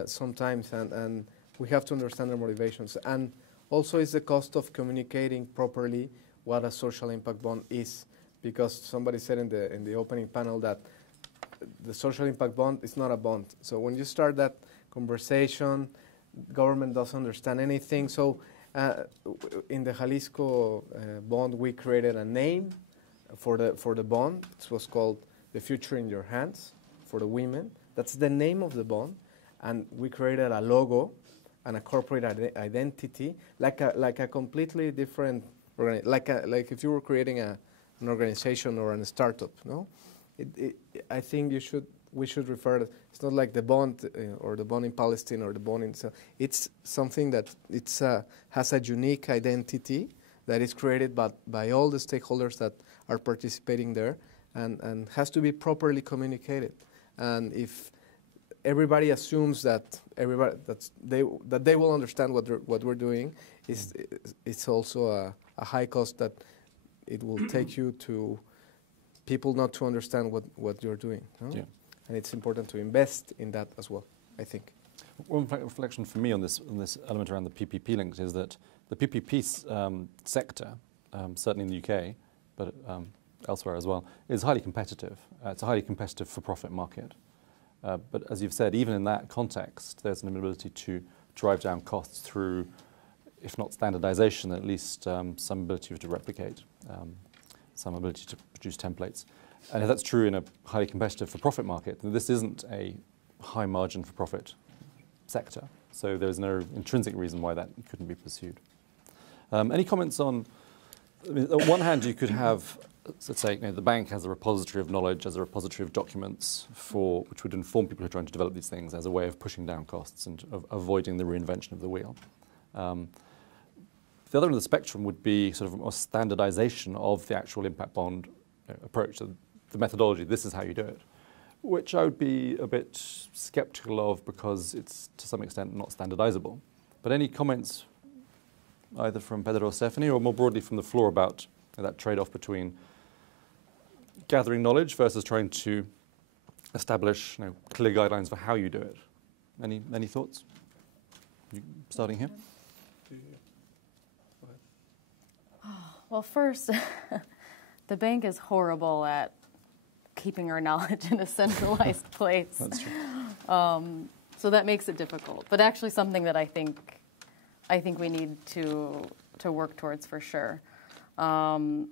sometimes, and we have to understand their motivations. And also, it's the cost of communicating properly what a social impact bond is, because somebody said in the opening panel that the social impact bond is not a bond. So when you start that conversation, government doesn't understand anything. So in the Jalisco bond, we created a name for the bond. It was called "The Future in Your Hands" for the women. That's the name of the bond, and we created a logo and a corporate identity, like a completely different, like if you were creating an organization or a startup. No, I think we should refer to. It's not like the bond or the bond in Palestine or the bond in. It's something that has a unique identity that is created by all the stakeholders that are participating there, and has to be properly communicated. And if everybody assumes that they will understand what we're doing, it's also a high cost that it will take you to people not to understand what you're doing. No? Yeah. And it's important to invest in that as well, I think. One reflection for me on this element around the PPP links is that the PPP sector, certainly in the UK, but elsewhere as well, is highly competitive. It's a highly competitive for-profit market. But as you've said, even in that context, there's an ability to drive down costs through, if not standardization, at least some ability to replicate, some ability to produce templates. And if that's true in a highly competitive for-profit market, then this isn't a high-margin for-profit sector. So there's no intrinsic reason why that couldn't be pursued. Any comments on, I mean, on one hand, you could have, let's say, the bank has a repository of knowledge, as a repository of documents which would inform people who are trying to develop these things as a way of pushing down costs and avoiding the reinvention of the wheel. The other end of the spectrum would be sort of a standardization of the actual impact bond approach. So the methodology, this is how you do it, which I would be a bit skeptical of because it's to some extent not standardizable. But any comments either from Pedro or Stefanie, or more broadly from the floor about that trade-off between gathering knowledge versus trying to establish clear guidelines for how you do it? Any thoughts? Starting here. Well, first, the bank is horrible at keeping our knowledge in a centralized place. That's true. So that makes it difficult. But actually something that I think we need to work towards for sure. So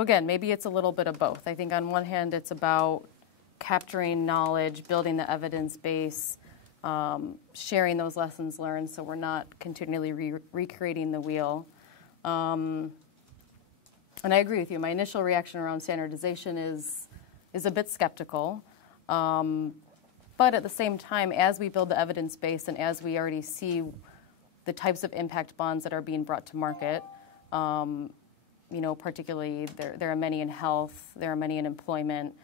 again, maybe it's a little bit of both. I think on one hand, it's about capturing knowledge, building the evidence base, sharing those lessons learned so we're not continually recreating the wheel. And I agree with you. My initial reaction around standardization is a bit skeptical. But at the same time, as we build the evidence base and as we already see the types of impact bonds that are being brought to market, particularly there are many in health, there are many in employment.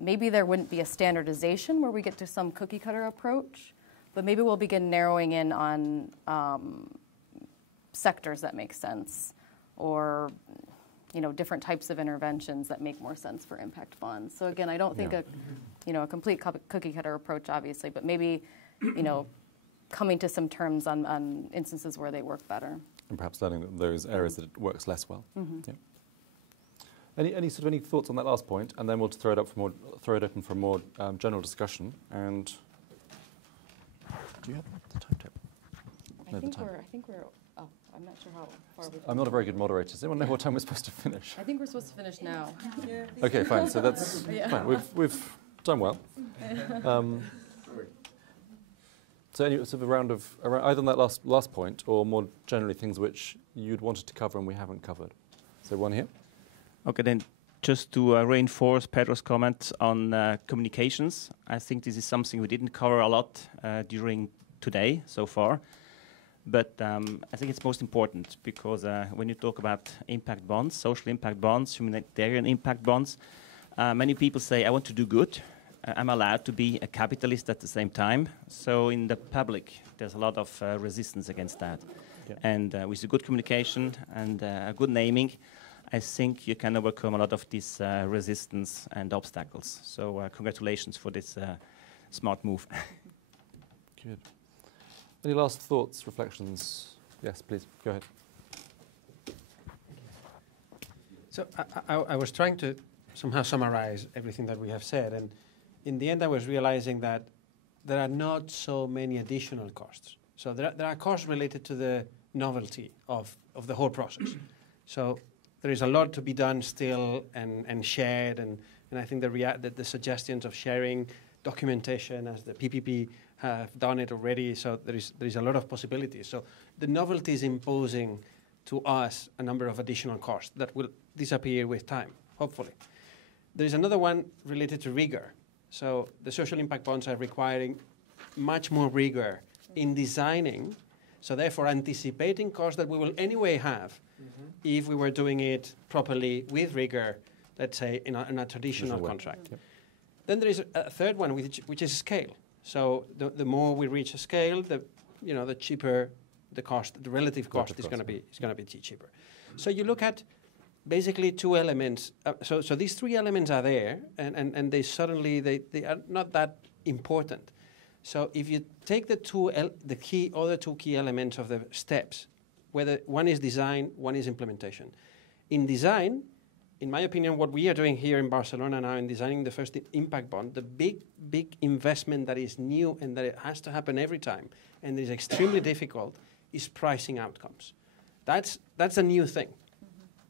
Maybe there wouldn't be a standardization where we get to some cookie cutter approach, but maybe we'll begin narrowing in on sectors that make sense, or different types of interventions that make more sense for impact bonds. So again, I don't think a complete cookie cutter approach, obviously, but maybe coming to some terms on instances where they work better. And perhaps learning those areas that it works less well. Mm-hmm. Yeah. Any thoughts on that last point, and then we'll throw it open for more general discussion. And do you have the timetable? I think we're. Oh, I'm not sure how far we've. I'm not a very good moderator. Does anyone know what time we're supposed to finish? I think we're supposed to finish now. Yeah. Okay, fine. So that's fine. We've done well. So any sort of a round of either on that last point or more generally things which you'd wanted to cover and we haven't covered. So one here. Okay, then just to reinforce Pedro's comments on communications, I think this is something we didn't cover a lot during today so far. But I think it's most important because when you talk about impact bonds, social impact bonds, humanitarian impact bonds, many people say, I want to do good. I'm allowed to be a capitalist at the same time. So in the public, there's a lot of resistance against that. Yeah. And with a good communication and a good naming, I think you can overcome a lot of this resistance and obstacles. So congratulations for this smart move. Good. Any last thoughts, reflections? Yes, please, go ahead. So I was trying to somehow summarize everything that we have said, and in the end I was realizing that there are not so many additional costs. So there are costs related to the novelty of the whole process. So there is a lot to be done still and shared, and I think the suggestions of sharing documentation as the PPP have done it already, so there is a lot of possibilities. So the novelty is imposing to us a number of additional costs that will disappear with time, hopefully. There is another one related to rigor. So the social impact bonds are requiring much more rigor in designing, so therefore anticipating costs that we will anyway have if we were doing it properly with rigor, let's say in a traditional contract. Yep. Then there is a third one, which is scale. So the more we reach a scale, the cheaper the cost, the relative cost is going to be cheaper. So you look at basically two elements. So these three elements are there, and they suddenly they are not that important. So if you take the other two key elements of the steps, whether one is design, one is implementation. In design, in my opinion, what we are doing here in Barcelona now in designing the first impact bond, the big investment that is new and that it has to happen every time and is extremely difficult is pricing outcomes. That's a new thing.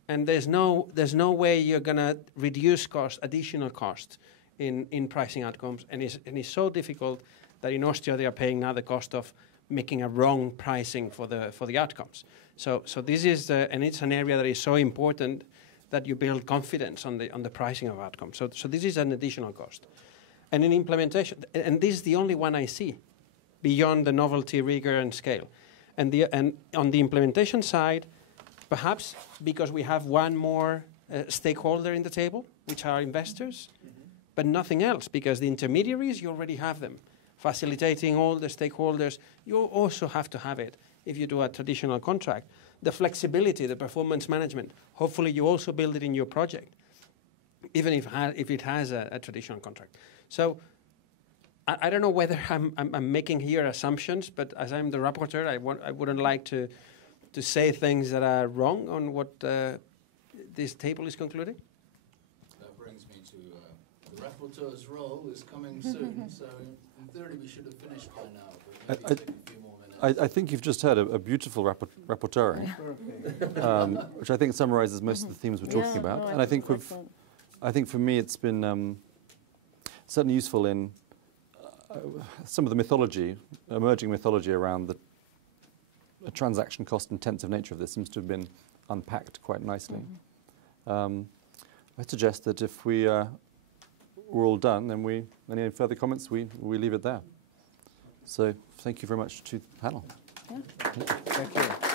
And there's no way you're going to reduce additional cost in pricing outcomes. And it's so difficult that in Austria they are paying now the cost of making a wrong pricing for the outcomes. So this is, and it's an area that is so important that you build confidence on the pricing of outcomes. So this is an additional cost. And in implementation, and this is the only one I see beyond the novelty, rigor, and scale. And on the implementation side, perhaps because we have one more stakeholder in the table, which are investors, but nothing else, because the intermediaries, you already have them. Facilitating all the stakeholders, you also have to have it if you do a traditional contract. The flexibility, the performance management, hopefully you also build it in your project, even if it has a traditional contract. So I don't know whether I'm making here assumptions, but as I'm the rapporteur, I wouldn't like to say things that are wrong on what this table is concluding. That brings me to the rapporteur's role is coming soon, so in theory we should have finished by now, but maybe take a few more minutes. I think you've just heard a beautiful rapporteuring, which I think summarizes most of the themes we're talking about. And I think for me it's been certainly useful in some of the mythology, emerging mythology around the transaction cost intensive nature of this seems to have been unpacked quite nicely. I suggest that if we're all done, then any further comments, we leave it there. So thank you very much to the panel. Thank you.